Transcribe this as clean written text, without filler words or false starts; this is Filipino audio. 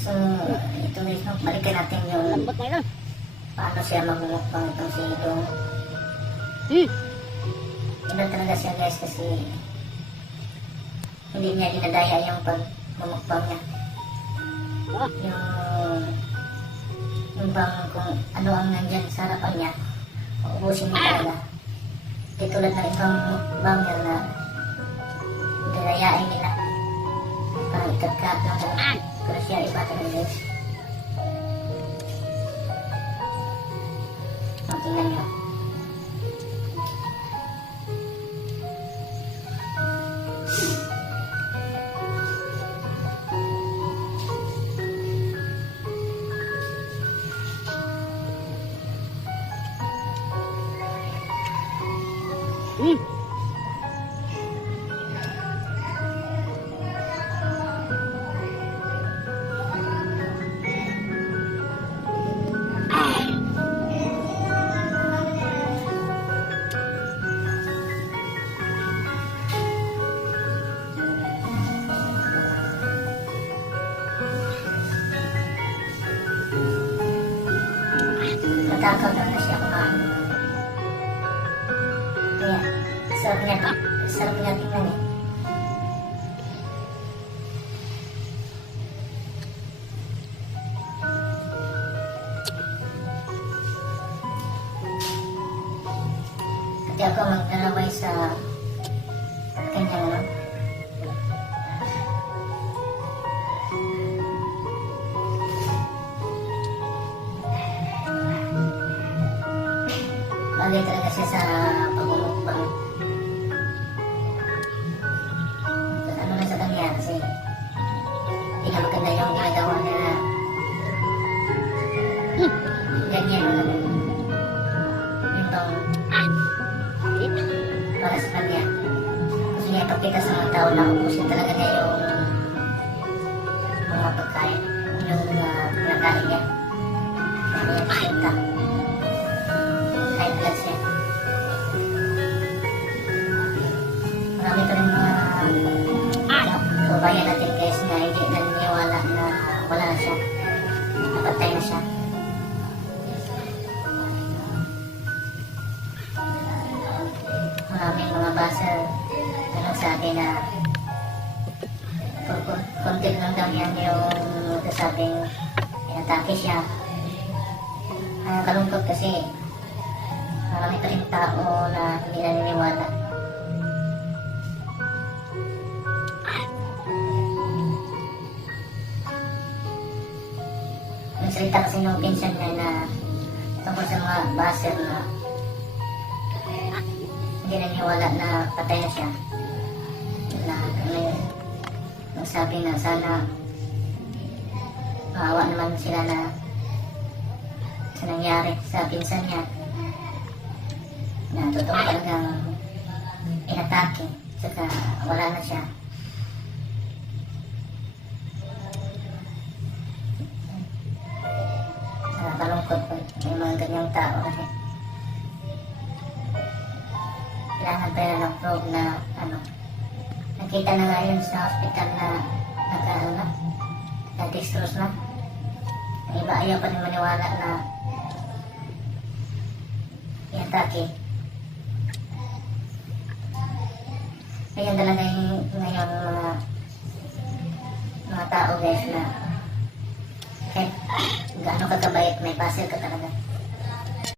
So, ito guys, no, balikan natin yung Lambot na yun. paano siya magmumukbang itong si Dong. Iba talaga siya guys kasi hindi niya dinadaya yung pagmumukbang niya. Yung bang kung ano ang nandyan sa harapan niya, uubusin niya talaga. Di tulad ng ibang mukbanger na dinayain nila. Parang ikat-kat lang talaga. Pero siya iba talaga guys. Tingnan nyo. Matakaw na siya kumain. Kaya, sarap niya tingnan eh. Kasi ako maglalaway sa kanyang ano. Bagay talaga siya sa pagmumukbang. Ano na sa kanya kasi hindi na maganda yung ginagawa nila. Ganyan. Yung bang para sa kanya. Gusto niya ipakita sa mga tao na ubusin talaga niya yung mga pagkain. Yung pinakain niya. Ano yung pakita. Kahit lang siya. Marami pa rin mga kabayan natin guys na hindi naniniwala na wala na siya. Napatay na siya. Maraming mga baser na nagsabi na konti lang daw yan yung nagsasabing inatake siya. Kalungkot kasi marami pa rin tao na hindi naniniwala. Nagsalita kasi nung pinsan niya na tungkol sa mga baser na hindi naniniwala na patay na siya. Na nagsabi na sana maawa naman sila na sa nangyari sa pinsan niya. Na totoo talagang inatake saka wala na siya. Nakakalungkot po may mga ganyang tao kasi kailangan pa ng proof na ano nakita na nga yun sa hospital na na-dextrose na. Ang iba ayaw pa rin maniwala na inatake. Ngayon talaga yung ngayon mga tao guys na kahit gaano ka kabait may basil ka talaga.